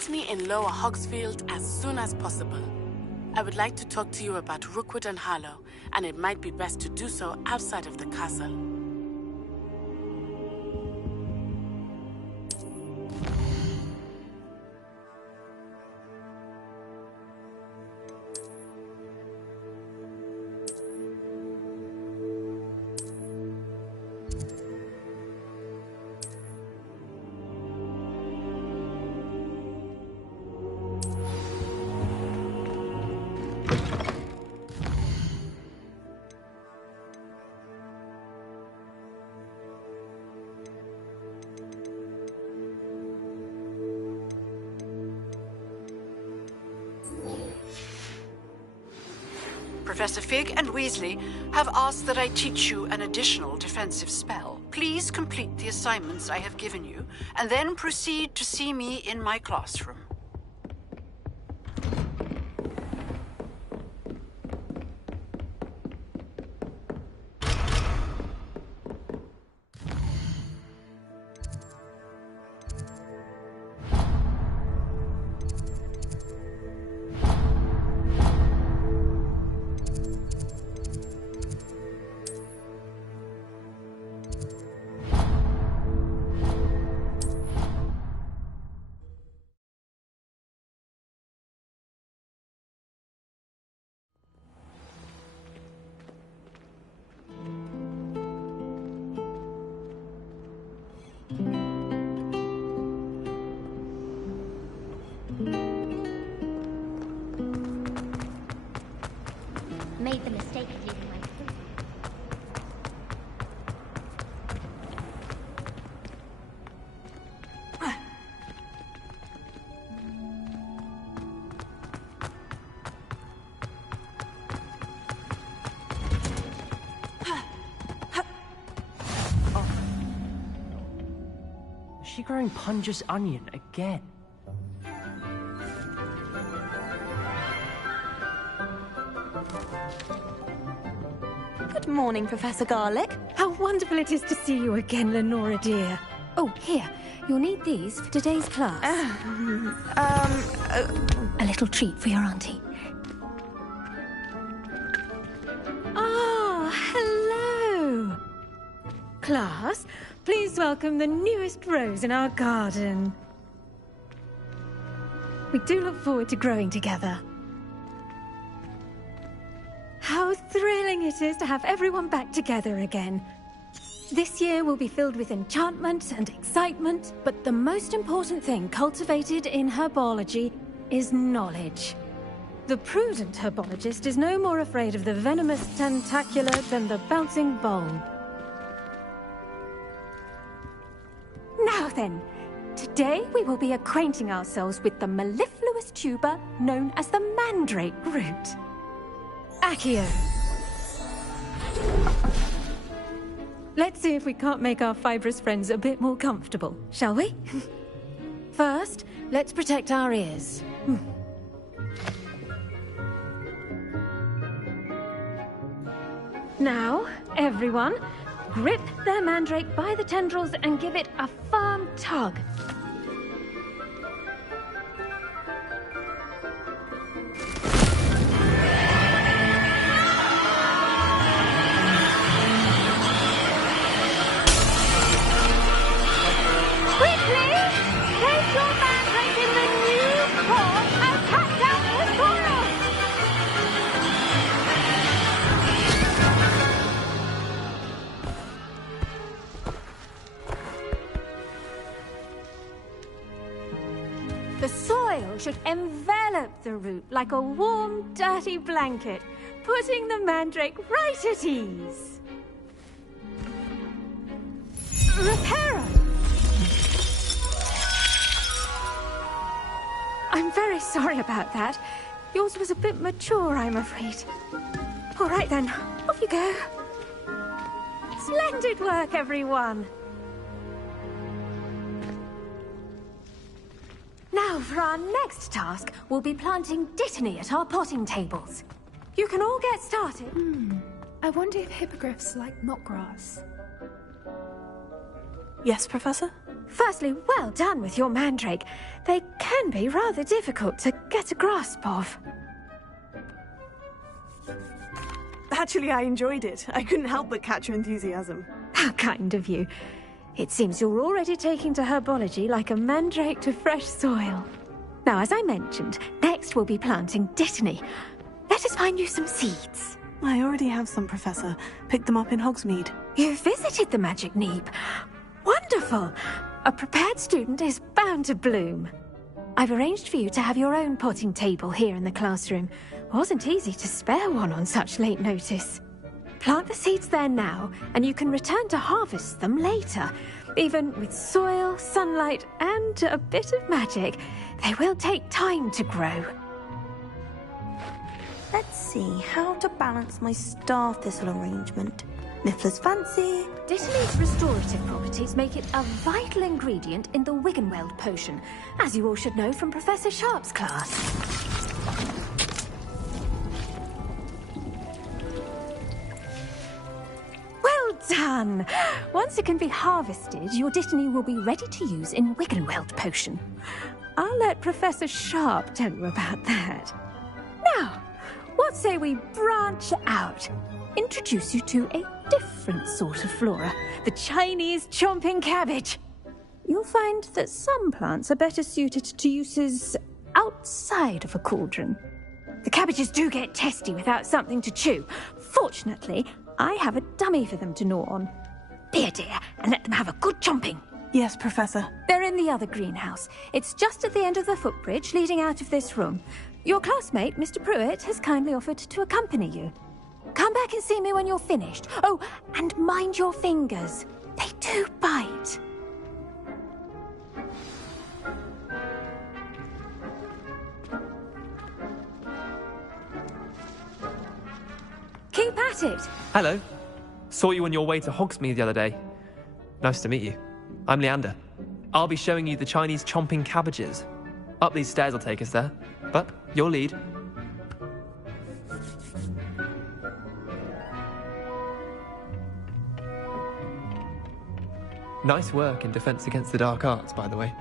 Meet me in Lower Hogsfield as soon as possible. I would like to talk to you about Rookwood and Harlow, and it might be best to do so outside of the castle. Professor Fig and Weasley have asked that I teach you an additional defensive spell. Please complete the assignments I have given you, and then proceed to see me in my classroom. Made the mistake of leaving my food. Is she growing Punja's onion again? Good morning, Professor Garlick. How wonderful it is to see you again, Lenora dear. Oh, here. You'll need these for today's class. A little treat for your auntie. Ah, hello. Class, please welcome the newest rose in our garden. We do look forward to growing together. How thrilling it is to have everyone back together again. This year will be filled with enchantment and excitement, but the most important thing cultivated in herbology is knowledge. The prudent herbologist is no more afraid of the venomous tentacula than the bouncing bulb. Now then, today we will be acquainting ourselves with the mellifluous tuber known as the mandrake root. Accio. Let's see if we can't make our fibrous friends a bit more comfortable, shall we? First, let's protect our ears. Now, everyone, grip their mandrake by the tendrils and give it a firm tug. The soil should envelop the root like a warm, dirty blanket, putting the mandrake right at ease. Reparo! I'm very sorry about that. Yours was a bit mature, I'm afraid. All right then, off you go. Splendid work, everyone! Now, for our next task, we'll be planting dittany at our potting tables. You can all get started. I wonder if hippogriffs like knotgrass. Yes, Professor? Firstly, well done with your mandrake. They can be rather difficult to get a grasp of. Actually, I enjoyed it. I couldn't help but catch your enthusiasm. How kind of you. It seems you're already taking to herbology like a mandrake to fresh soil. Now, as I mentioned, next we'll be planting dittany. Let us find you some seeds. I already have some, Professor. Picked them up in Hogsmeade. You visited the Magic Neep. Wonderful! A prepared student is bound to bloom. I've arranged for you to have your own potting table here in the classroom. Wasn't easy to spare one on such late notice. Plant the seeds there now, and you can return to harvest them later. Even with soil, sunlight, and a bit of magic, they will take time to grow. Let's see how to balance my star thistle arrangement. Niffler's fancy. Dittany's restorative properties make it a vital ingredient in the Wiggenweld potion, as you all should know from Professor Sharp's class. Well done! Once it can be harvested, your dittany will be ready to use in Wiggenweld potion. I'll let Professor Sharp tell you about that. Now, what say we branch out? Introduce you to a different sort of flora, the Chinese chomping cabbage. You'll find that some plants are better suited to uses outside of a cauldron. The cabbages do get testy without something to chew. Fortunately, I have a dummy for them to gnaw on. Be a dear and let them have a good chomping. Yes, Professor. They're in the other greenhouse. It's just at the end of the footbridge leading out of this room. Your classmate, Mr. Pruitt, has kindly offered to accompany you. Come back and see me when you're finished. Oh, and mind your fingers. They do bite. Keep at it. Hello. Saw you on your way to Hogsmeade the other day. Nice to meet you. I'm Leander. I'll be showing you the Chinese chomping cabbages. Up these stairs will take us there. But your lead. Nice work in Defense Against the Dark Arts, by the way.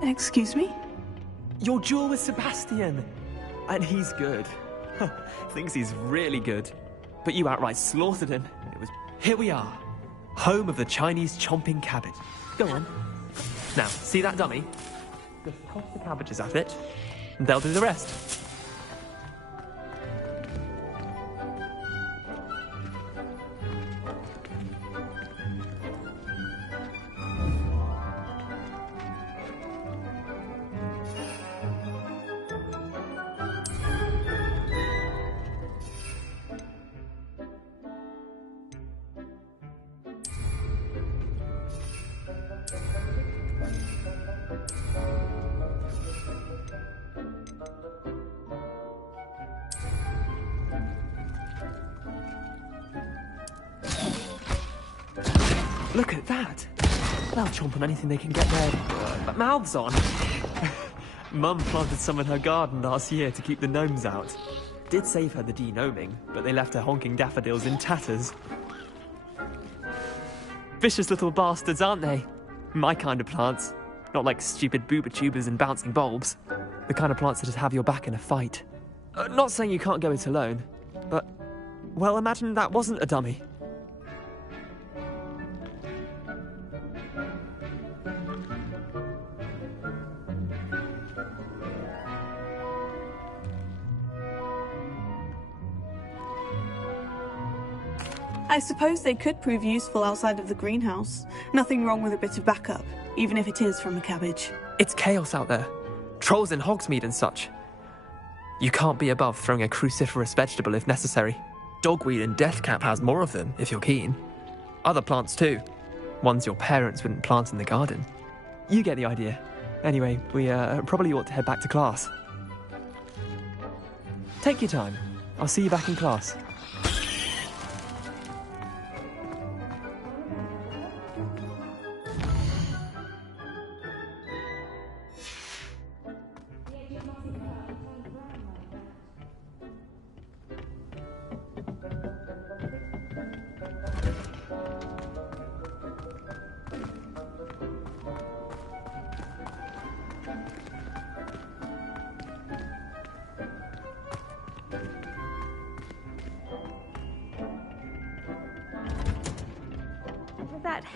Excuse me? Your duel with Sebastian! And he's good. Thinks he's really good. But you outright slaughtered him. Here we are. Home of the Chinese chomping cabbage. Go on. Now, see that dummy? Just toss the cabbages at it, and they'll do the rest. Look at that! They'll chomp on anything they can get their mouths on. Mum planted some in her garden last year to keep the gnomes out. Did save her the de-gnoming, but they left her honking daffodils in tatters. Vicious little bastards, aren't they? My kind of plants. Not like stupid booba tubers and bouncing bulbs. The kind of plants that just have your back in a fight. Not saying you can't go it alone, but... well, imagine that wasn't a dummy. I suppose they could prove useful outside of the greenhouse. Nothing wrong with a bit of backup, even if it is from a cabbage. It's chaos out there. Trolls in Hogsmeade and such. You can't be above throwing a cruciferous vegetable if necessary. Dogweed and deathcap has more of them, if you're keen. Other plants too. Ones your parents wouldn't plant in the garden. You get the idea. Anyway, we probably ought to head back to class. Take your time. I'll see you back in class.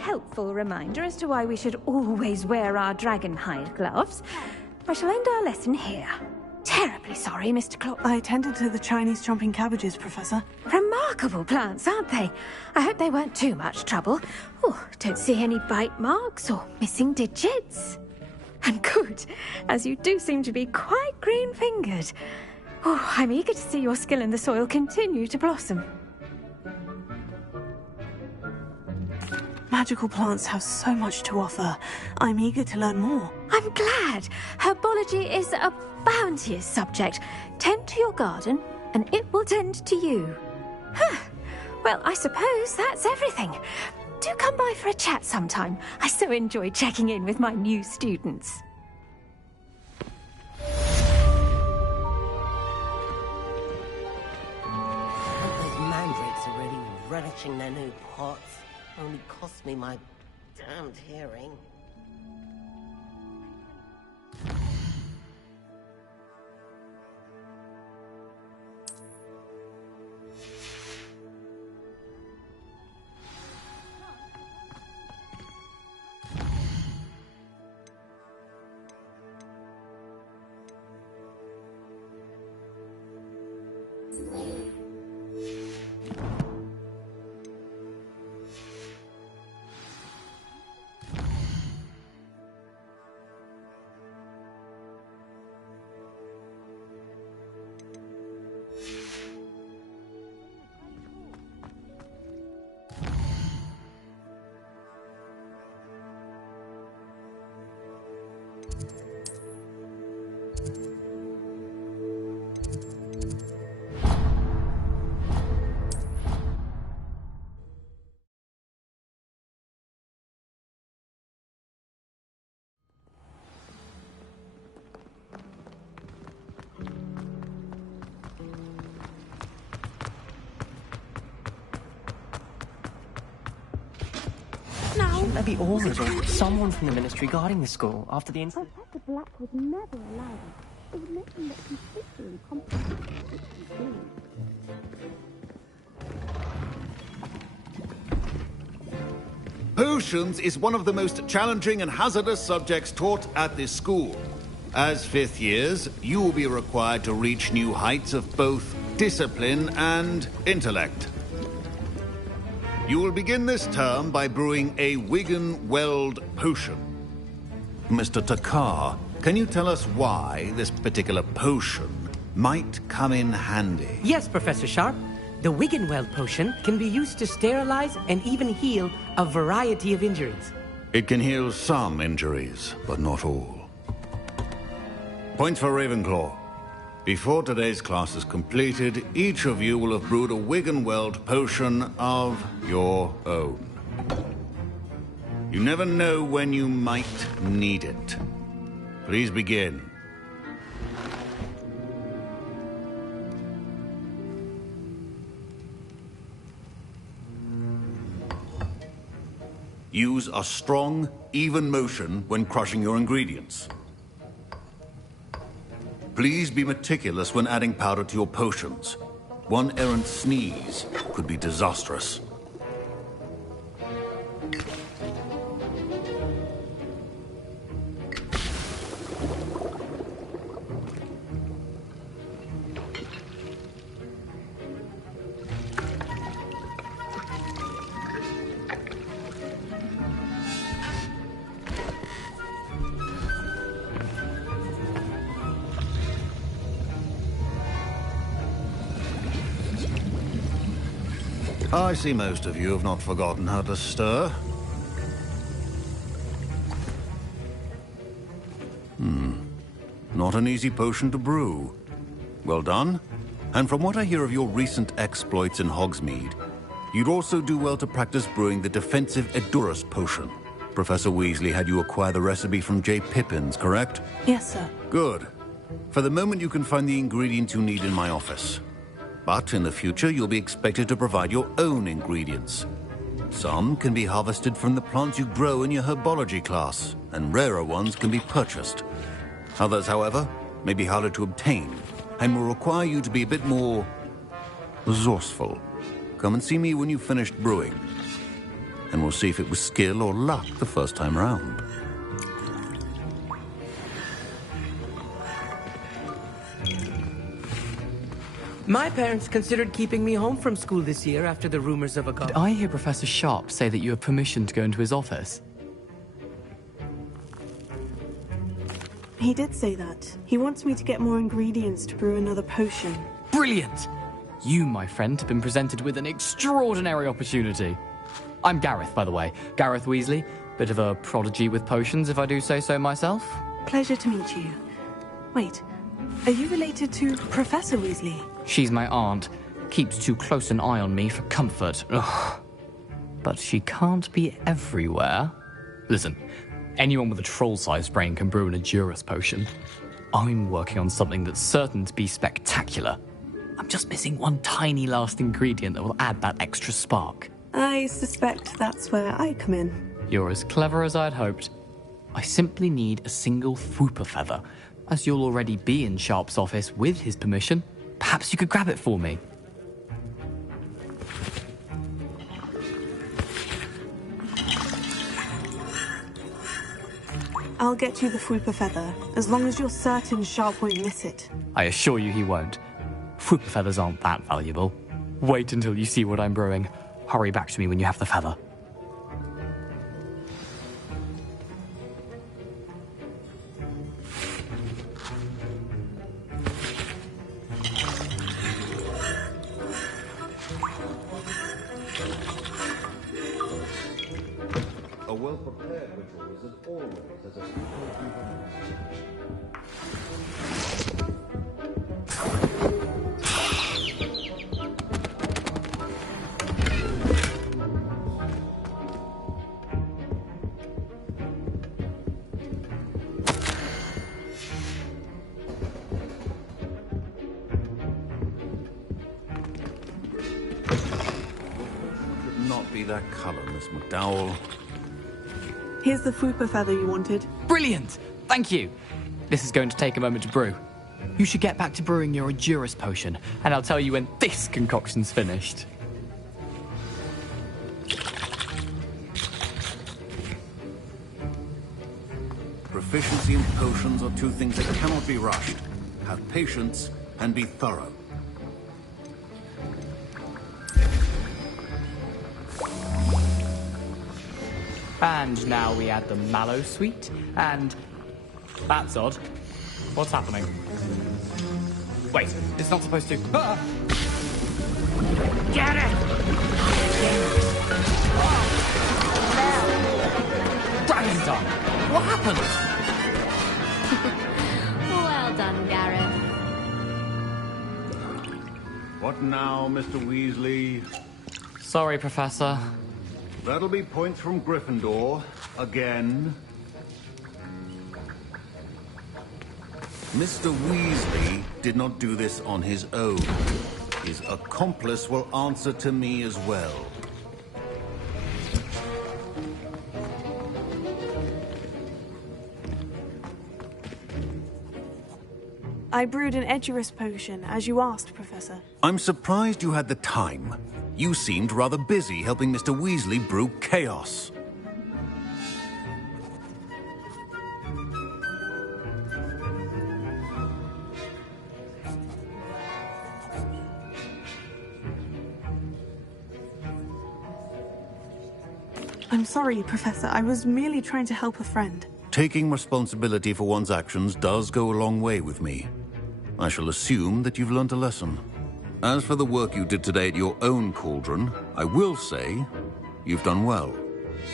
helpful reminder as to why we should always wear our dragonhide gloves, I shall end our lesson here. Terribly sorry, Mr. Claw. I attended to the Chinese chomping cabbages, Professor. Remarkable plants, aren't they? I hope they weren't too much trouble. Oh, don't see any bite marks or missing digits. And good, as you do seem to be quite green-fingered. Oh, I'm eager to see your skill in the soil continue to blossom. Magical plants have so much to offer. I'm eager to learn more. I'm glad. Herbology is a bounteous subject. Tend to your garden, and it will tend to you. Huh. Well, I suppose that's everything. Do come by for a chat sometime. I so enjoy checking in with my new students. Those mandrakes are really relishing their new pots. Only cost me my damned hearing. Shouldn't there be orders or someone from the ministry guarding the school after the incident? Professor Black would never allow this. It would make him look completely incompetent. Potions is one of the most challenging and hazardous subjects taught at this school. As fifth years, you will be required to reach new heights of both discipline and intellect. You will begin this term by brewing a Wigan Weld potion. Mr. Takar, can you tell us why this particular potion might come in handy? Yes, Professor Sharp. The Wiggenweld potion can be used to sterilize and even heal a variety of injuries. It can heal some injuries, but not all. Points for Ravenclaw. Before today's class is completed, each of you will have brewed a Wiggenweld potion of your own. You never know when you might need it. Please begin. Use a strong, even motion when crushing your ingredients. Please be meticulous when adding powder to your potions. One errant sneeze could be disastrous. I see most of you have not forgotten how to stir. Not an easy potion to brew. Well done. And from what I hear of your recent exploits in Hogsmeade, you'd also do well to practice brewing the defensive Edurus potion. Professor Weasley had you acquire the recipe from J. Pippins, correct? Yes, sir. Good. For the moment, you can find the ingredients you need in my office. But in the future, you'll be expected to provide your own ingredients. Some can be harvested from the plants you grow in your herbology class, and rarer ones can be purchased. Others, however, may be harder to obtain, and will require you to be a bit more resourceful. Come and see me when you've finished brewing. and we'll see if it was skill or luck the first time round. My parents considered keeping me home from school this year after the rumors of a Did I hear Professor Sharp say that you have permission to go into his office? He did say that. He wants me to get more ingredients to brew another potion. Brilliant! You, my friend, have been presented with an extraordinary opportunity. I'm Gareth, by the way. Gareth Weasley. Bit of a prodigy with potions, if I do say so myself. Pleasure to meet you. Wait, are you related to Professor Weasley? She's my aunt. Keeps too close an eye on me for comfort. Ugh. But she can't be everywhere. Listen, anyone with a troll-sized brain can brew an Edurus potion. I'm working on something that's certain to be spectacular. I'm just missing one tiny last ingredient that will add that extra spark. I suspect that's where I come in. You're as clever as I'd hoped. I simply need a single Fwooper feather. As you'll already be in Sharp's office with his permission, perhaps you could grab it for me. I'll get you the Fwooper feather, as long as you're certain Sharp won't miss it. I assure you he won't. Fwooper feathers aren't that valuable. Wait until you see what I'm brewing. Hurry back to me when you have the feather. A well-prepared ritual wizard always has a not be that color, Miss McDowell. Here's the Fwooper feather you wanted. Brilliant! Thank you! This is going to take a moment to brew. You should get back to brewing your Edurus potion, and I'll tell you when this concoction's finished. Proficiency in potions are two things that cannot be rushed. Have patience and be thorough. And now we add the mallow sweet, and... That's odd. What's happening? Wait, it's not supposed to... Ah! Get it! Dragon Tongue! What happened? Well done, Gareth. What now, Mr. Weasley? Sorry, Professor. That'll be points from Gryffindor. Again. Mr. Weasley did not do this on his own. His accomplice will answer to me as well. I brewed an Edurus potion, as you asked, Professor. I'm surprised you had the time. You seemed rather busy helping Mr. Weasley brew chaos. I'm sorry, Professor. I was merely trying to help a friend. Taking responsibility for one's actions does go a long way with me. I shall assume that you've learnt a lesson. As for the work you did today at your own cauldron, I will say you've done well.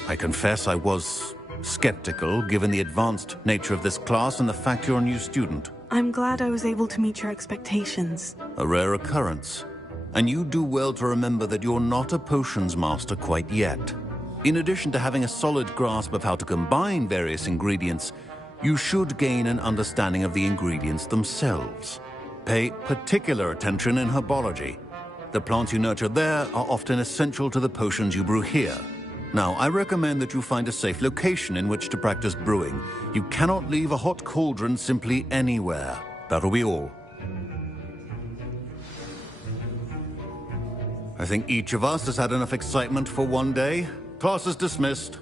I confess I was skeptical, given the advanced nature of this class and the fact you're a new student. I'm glad I was able to meet your expectations. A rare occurrence. And you do well to remember that you're not a potions master quite yet. In addition to having a solid grasp of how to combine various ingredients, you should gain an understanding of the ingredients themselves. Pay particular attention in herbology. The plants you nurture there are often essential to the potions you brew here. Now, I recommend that you find a safe location in which to practice brewing. You cannot leave a hot cauldron simply anywhere. That'll be all. I think each of us has had enough excitement for one day. Class is dismissed.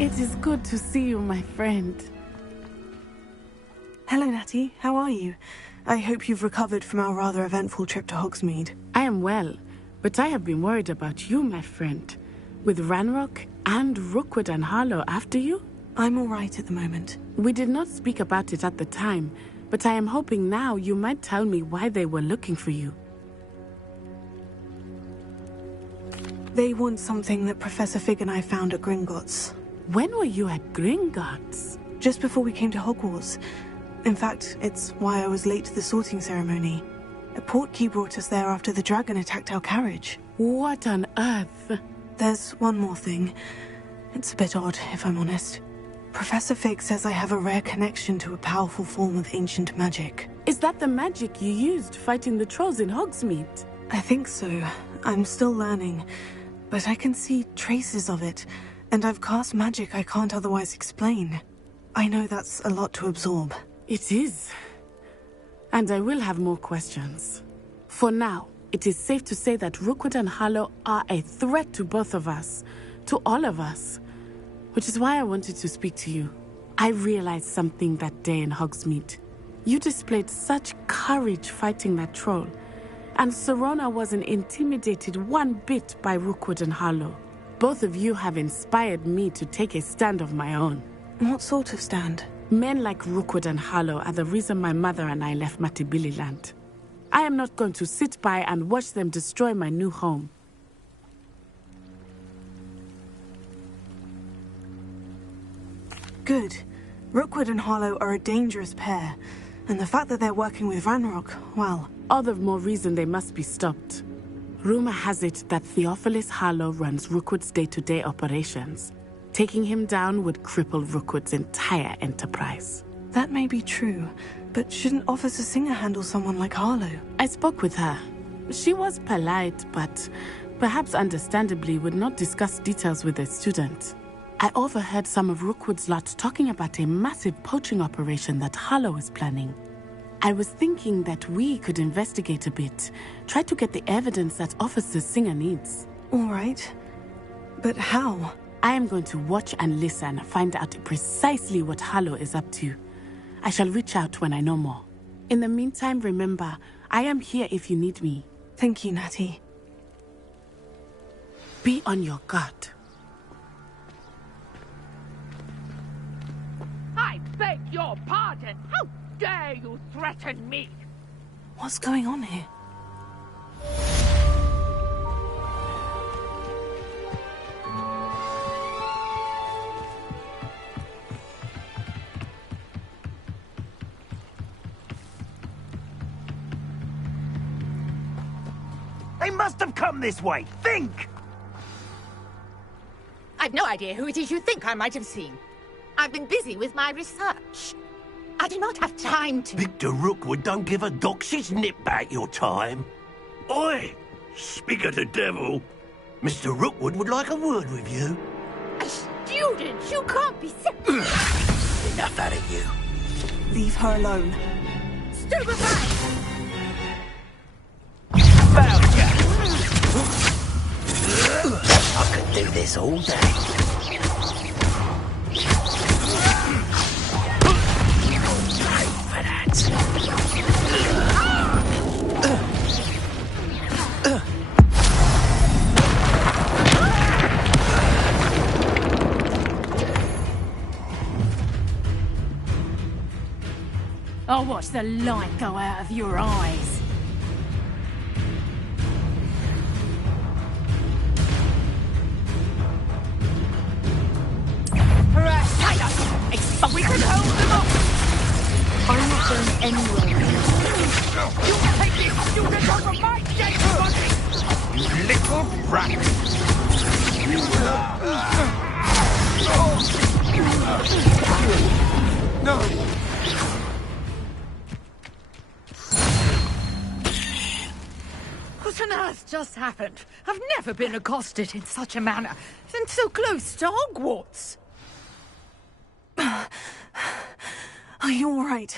It is good to see you, my friend. Hello, Natty. How are you? I hope you've recovered from our rather eventful trip to Hogsmeade. I am well, but I have been worried about you, my friend. With Ranrock and Rookwood and Harlow after you? I'm all right at the moment. We did not speak about it at the time, but I am hoping now you might tell me why they were looking for you. They want something that Professor Fig and I found at Gringotts. When were you at Gringotts? Just before we came to Hogwarts. In fact, it's why I was late to the sorting ceremony. A portkey brought us there after the dragon attacked our carriage. What on earth? There's one more thing. It's a bit odd, if I'm honest. Professor Fig says I have a rare connection to a powerful form of ancient magic. Is that the magic you used fighting the trolls in Hogsmeade? I think so. I'm still learning, but I can see traces of it, and I've cast magic I can't otherwise explain. I know that's a lot to absorb. It is. And I will have more questions. For now, it is safe to say that Rookwood and Harlow are a threat to both of us, to all of us. Which is why I wanted to speak to you. I realized something that day in Hogsmeade. You displayed such courage fighting that troll, and Serona wasn't intimidated one bit by Rookwood and Harlow. Both of you have inspired me to take a stand of my own. What sort of stand? Men like Rookwood and Harlow are the reason my mother and I left Matibililand. I am not going to sit by and watch them destroy my new home. Good. Rookwood and Harlow are a dangerous pair, and the fact that they're working with Ranrock, well... All the more reason they must be stopped. Rumor has it that Theophilus Harlow runs Rookwood's day-to-day operations. Taking him down would cripple Rookwood's entire enterprise. That may be true, but shouldn't Officer Singer handle someone like Harlow? I spoke with her. She was polite, but perhaps understandably would not discuss details with a student. I overheard some of Rookwood's lot talking about a massive poaching operation that Harlow is planning. I was thinking that we could investigate a bit, try to get the evidence that Officer Singer needs. All right. But how? I am going to watch and listen, find out precisely what Harlow is up to. I shall reach out when I know more. In the meantime, remember, I am here if you need me. Thank you, Natty. Be on your guard. I beg your pardon. How dare you threaten me? What's going on here? They must have come this way. Think! I've no idea who it is you think I might have seen. I've been busy with my research. I do not have time to... Victor Rookwood don't give a doxy's nip back your time. Oi! Speak of the devil. Mr. Rookwood would like a word with you. A student? You can't be sick. Enough out of you. Leave her alone. Stupefy! Found ya! I could do this all day. I'll watch the light go out of your eyes. But we can hold them off! I'm not going anywhere. You take this student off of my dead body! You little brat! No! What on earth just happened? I've never been accosted in such a manner, and so close to Hogwarts. Are you all right?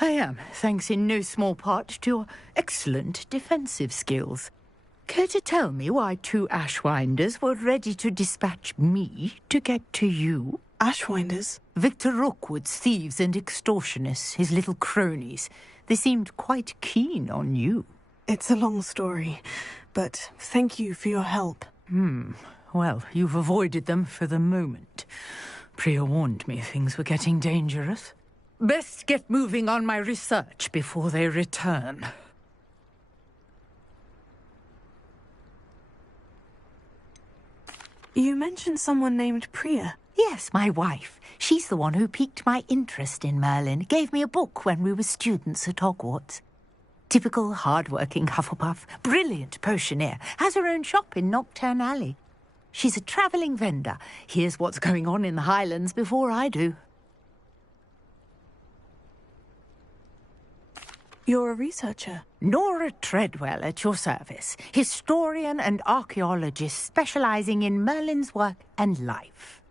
I am, thanks in no small part to your excellent defensive skills. Care to tell me why two Ashwinders were ready to dispatch me to get to you? Ashwinders? Victor Rookwood's thieves and extortionists, his little cronies. They seemed quite keen on you. It's a long story, but thank you for your help. Well, you've avoided them for the moment. Priya warned me things were getting dangerous. Best get moving on my research before they return. You mentioned someone named Priya. Yes, my wife. She's the one who piqued my interest in Merlin. Gave me a book when we were students at Hogwarts. Typical hard-working Hufflepuff, brilliant potioneer, has her own shop in Nocturne Alley. She's a travelling vendor. Hears what's going on in the Highlands before I do. You're a researcher? Nora Treadwell at your service. Historian and archaeologist specialising in Merlin's work and life.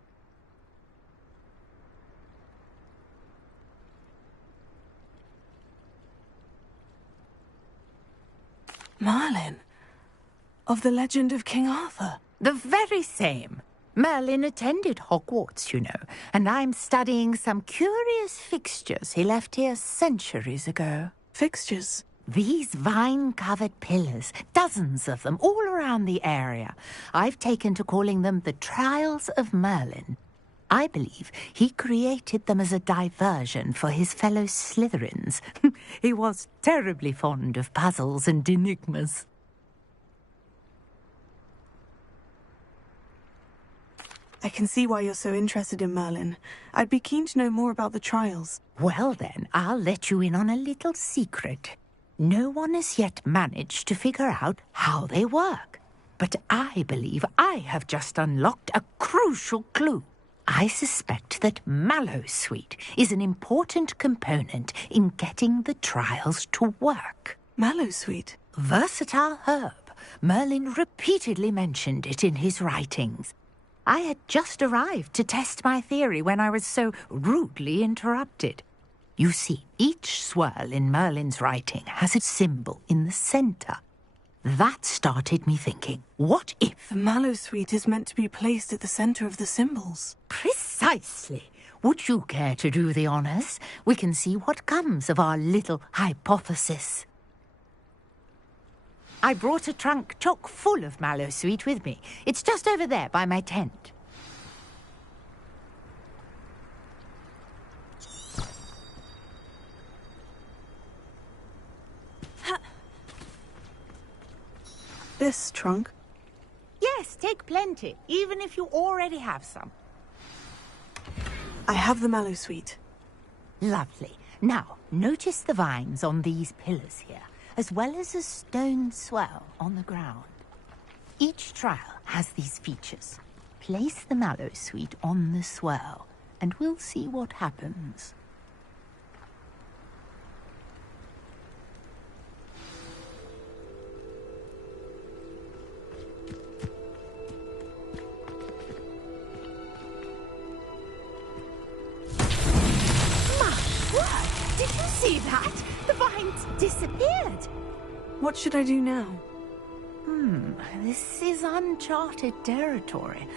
Merlin? Of the legend of King Arthur? The very same. Merlin attended Hogwarts, you know, and I'm studying some curious fixtures he left here centuries ago. Fixtures? These vine-covered pillars, dozens of them, all around the area. I've taken to calling them the Trials of Merlin. I believe he created them as a diversion for his fellow Slytherins. He was terribly fond of puzzles and enigmas. I can see why you're so interested in Merlin. I'd be keen to know more about the trials. Well then, I'll let you in on a little secret. No one has yet managed to figure out how they work. But I believe I have just unlocked a crucial clue. I suspect that Mallowsweet is an important component in getting the trials to work. Mallowsweet? Versatile herb. Merlin repeatedly mentioned it in his writings. I had just arrived to test my theory when I was so rudely interrupted. You see, each swirl in Merlin's writing has a symbol in the centre. That started me thinking, what if... The Mallowsweet is meant to be placed at the centre of the symbols. Precisely. Would you care to do the honours? We can see what comes of our little hypothesis. I brought a trunk chock full of Mallowsweet with me. It's just over there by my tent. This trunk? Yes, take plenty, even if you already have some. I have the Mallowsweet. Lovely. Now, notice the vines on these pillars here, as well as a stone swell on the ground. Each trial has these features. Place the Mallowsweet on the swell, and we'll see what happens. Did you see that? The vines disappeared. What should I do now? This is uncharted territory.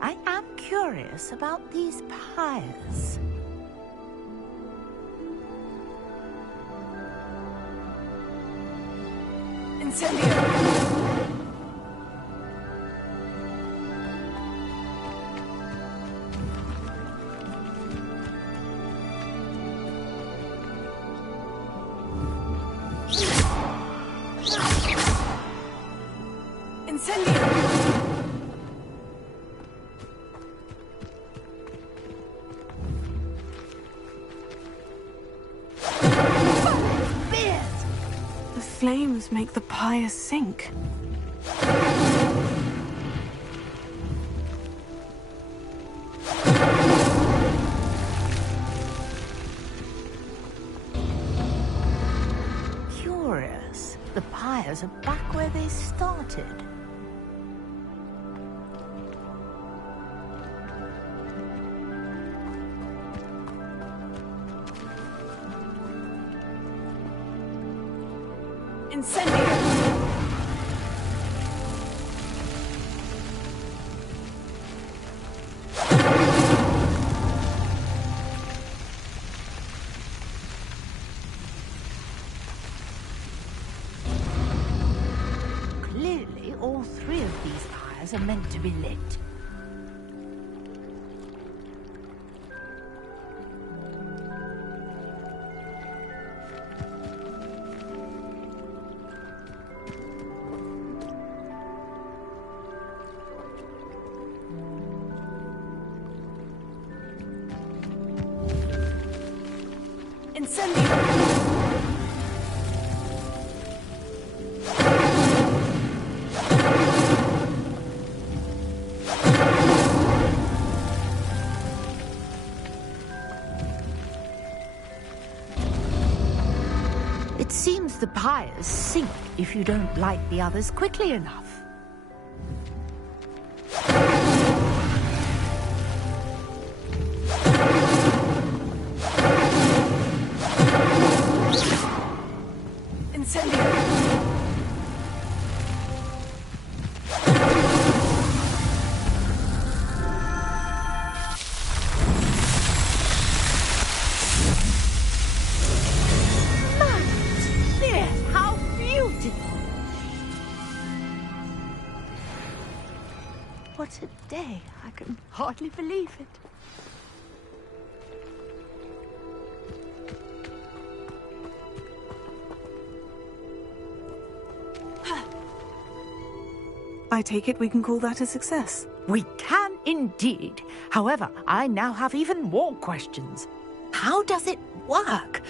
I am curious about these pyres. Incendio! The flames make the pyre sink. Curious. The pyres are back where they started. Clearly, all three of these pyres are meant to be lit. It seems the pyres sink if you don't light the others quickly enough. What a day. I can hardly believe it. I take it we can call that a success. We can indeed. However, I now have even more questions. How does it work?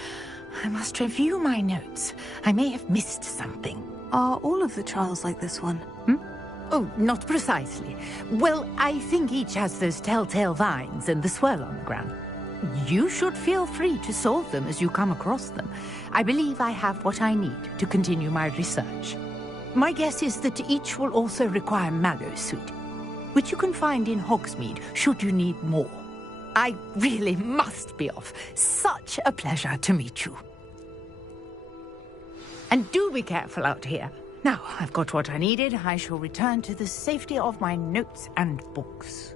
I must review my notes. I may have missed something. Are all of the trials like this one? Oh, not precisely. Well, I think each has those telltale vines and the swirl on the ground. You should feel free to solve them as you come across them. I believe I have what I need to continue my research. My guess is that each will also require mallow sweet, which you can find in Hogsmeade should you need more. I really must be off. Such a pleasure to meet you. And do be careful out here. Now, I've got what I needed. I shall return to the safety of my notes and books.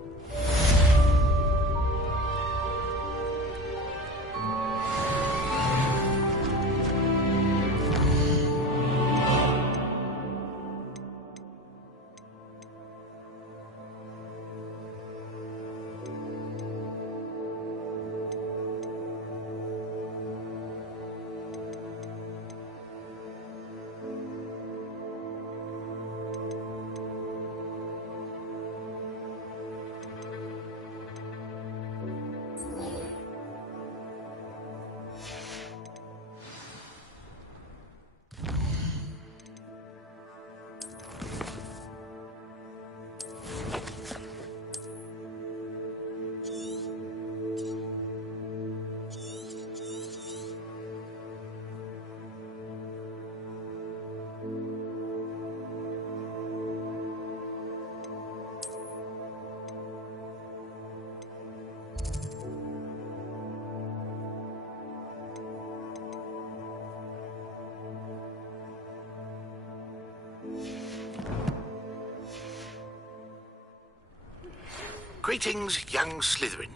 Greetings, young Slytherin.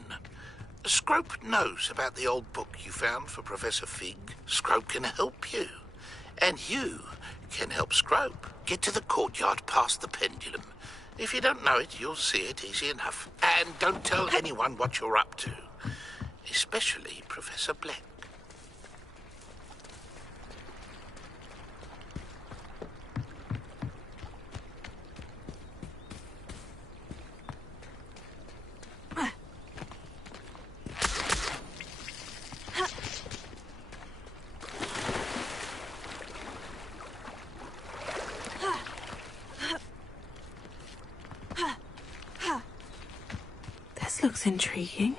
Scrope knows about the old book you found for Professor Fig. Scrope can help you. And you can help Scrope. Get to the courtyard past the pendulum. If you don't know it, you'll see it easy enough. And don't tell anyone what you're up to. Especially Professor Black. This looks intriguing.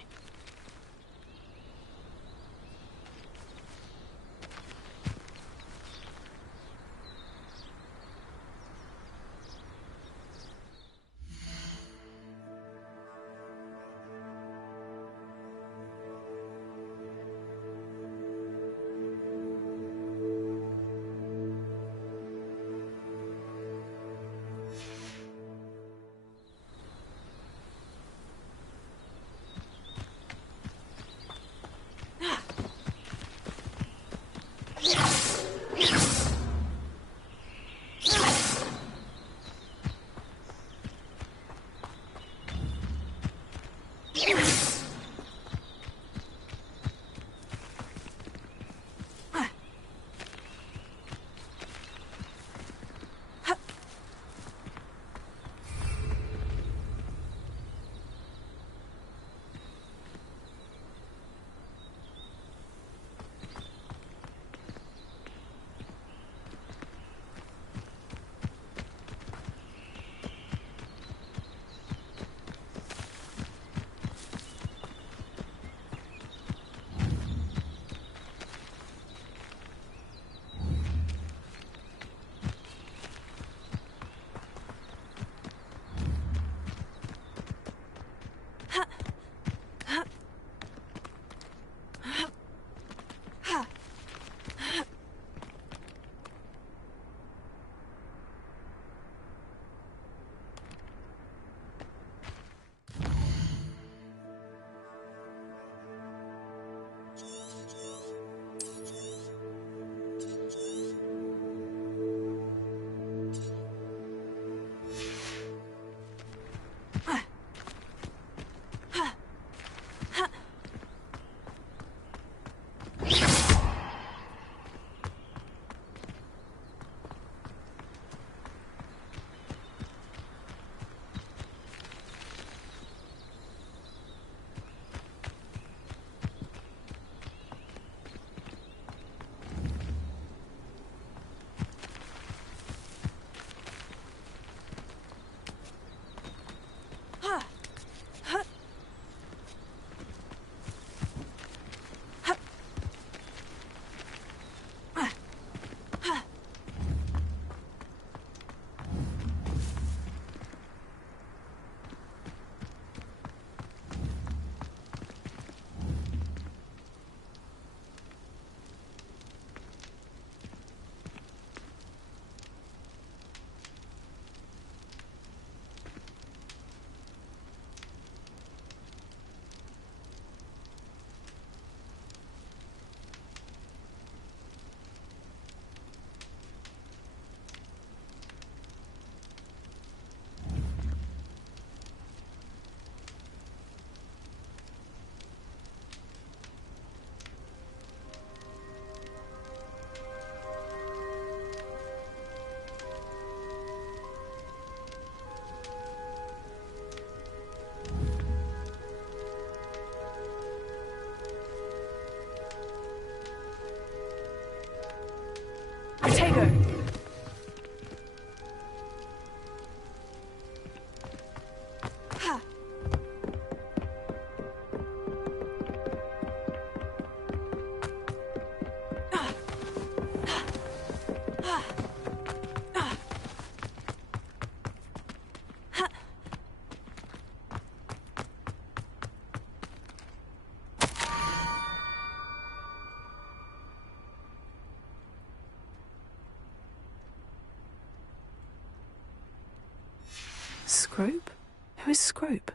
Scrope? Who is Scrope?